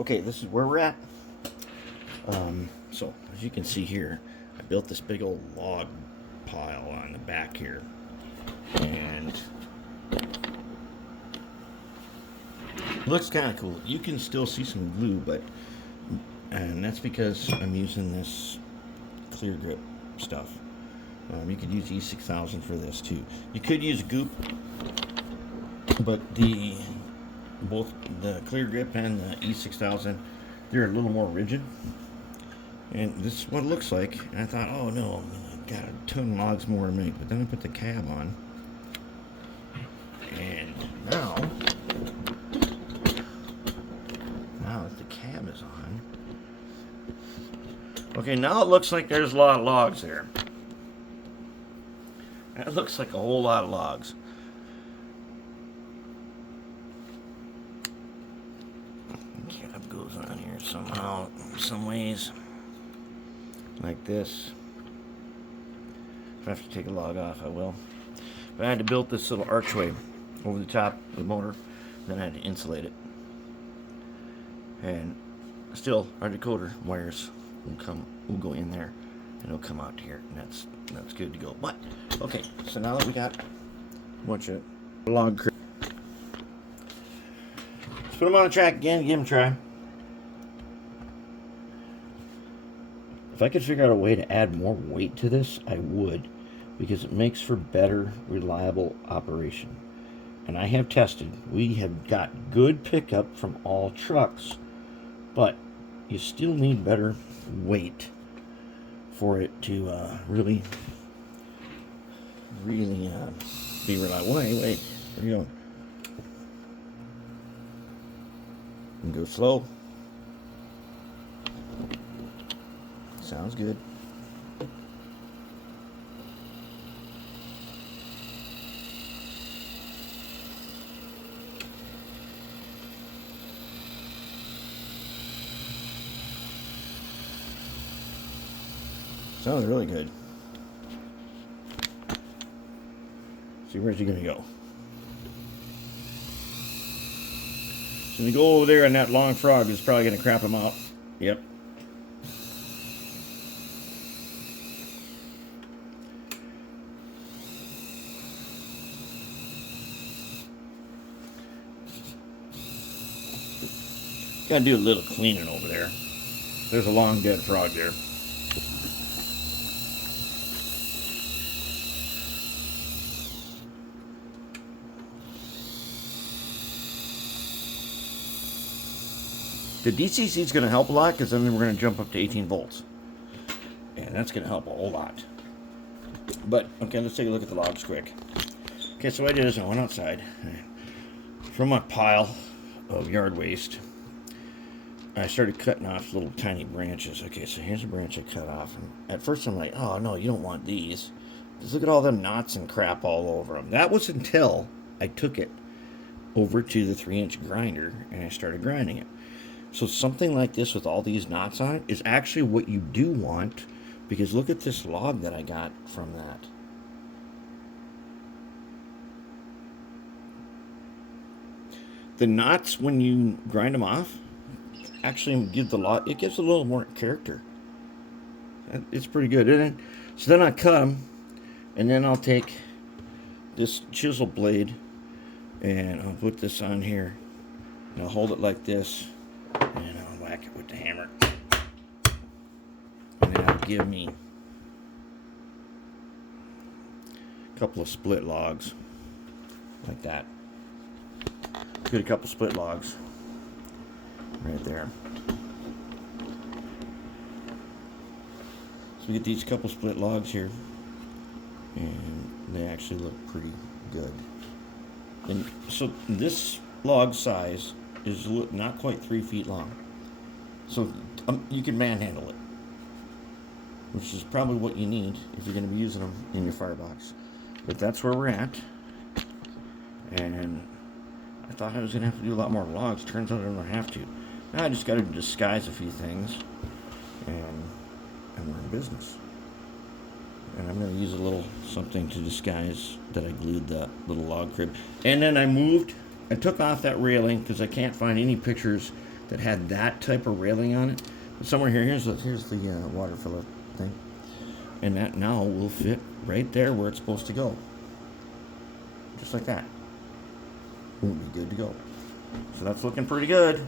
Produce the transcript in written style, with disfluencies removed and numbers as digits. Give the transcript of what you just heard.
Okay, this is where we're at. So, as you can see here, I built this big old log pile on the back here. And it looks kind of cool. You can still see some glue, and that's because I'm using this clear grip stuff. You could use E6000 for this too. You could use goop, but both the clear grip and the E6000, they're a little more rigid. And this is what it looks like. And I thought, oh no, I've got a ton of logs more to make. But then I put the cab on. And now that the cab is on, okay, now it looks like there's a lot of logs there. That looks like a whole lot of logs. The cab goes on here somehow, some ways. Like this. If I have to take a log off, I will. But I had to build this little archway over the top of the motor. Then I had to insulate it. And still, our decoder wires will go in there, and it'll come out here, and that's good to go. But okay, so now that we got a bunch of log crew, let's put them on the track again. Give them a try. If I could figure out a way to add more weight to this, I would, because it makes for better, reliable operation. And I have tested. We have got good pickup from all trucks, but you still need better weight for it to really be reliable. Wait, where are you going? And go slow. Sounds good. Sounds really good. See, where's he gonna go? So we go over there, and that long frog is probably gonna crap him out. Yep. Gotta do a little cleaning over there. There's a long dead frog there. The DCC is going to help a lot, because then we're going to jump up to 18 volts. And that's going to help a whole lot. But, okay, let's take a look at the logs quick. Okay, so what I did is I went outside. From my pile of yard waste, I started cutting off little tiny branches. Okay, so here's a branch I cut off. And at first I'm like, oh no, you don't want these. Just look at all them knots and crap all over them. That was until I took it over to the 3-inch grinder and I started grinding it. So something like this with all these knots on it is actually what you do want, because look at this log that I got from that. The knots, when you grind them off, actually give the log, it gives a little more character. It's pretty good, isn't it? So then I cut them, and then I'll take this chisel blade and I'll put this on here, and I'll hold it like this, and I'll whack it with the hammer, and that'll give me a couple of split logs like that. Get a couple split logs right there. So we get these couple split logs here, and they actually look pretty good. And so this log size is not quite 3 feet long, so you can manhandle it, which is probably what you need if you're going to be using them in your firebox. But that's where we're at, and I thought I was going to have to do a lot more logs. Turns out I don't have to. Now I just got to disguise a few things, and we're in business. And I'm going to use a little something to disguise that I glued the little log crib. And then I took off that railing, because I can't find any pictures that had that type of railing on it. But somewhere here, here's the water filler thing. And that now will fit right there where it's supposed to go. Just like that. We'll be good to go. So that's looking pretty good.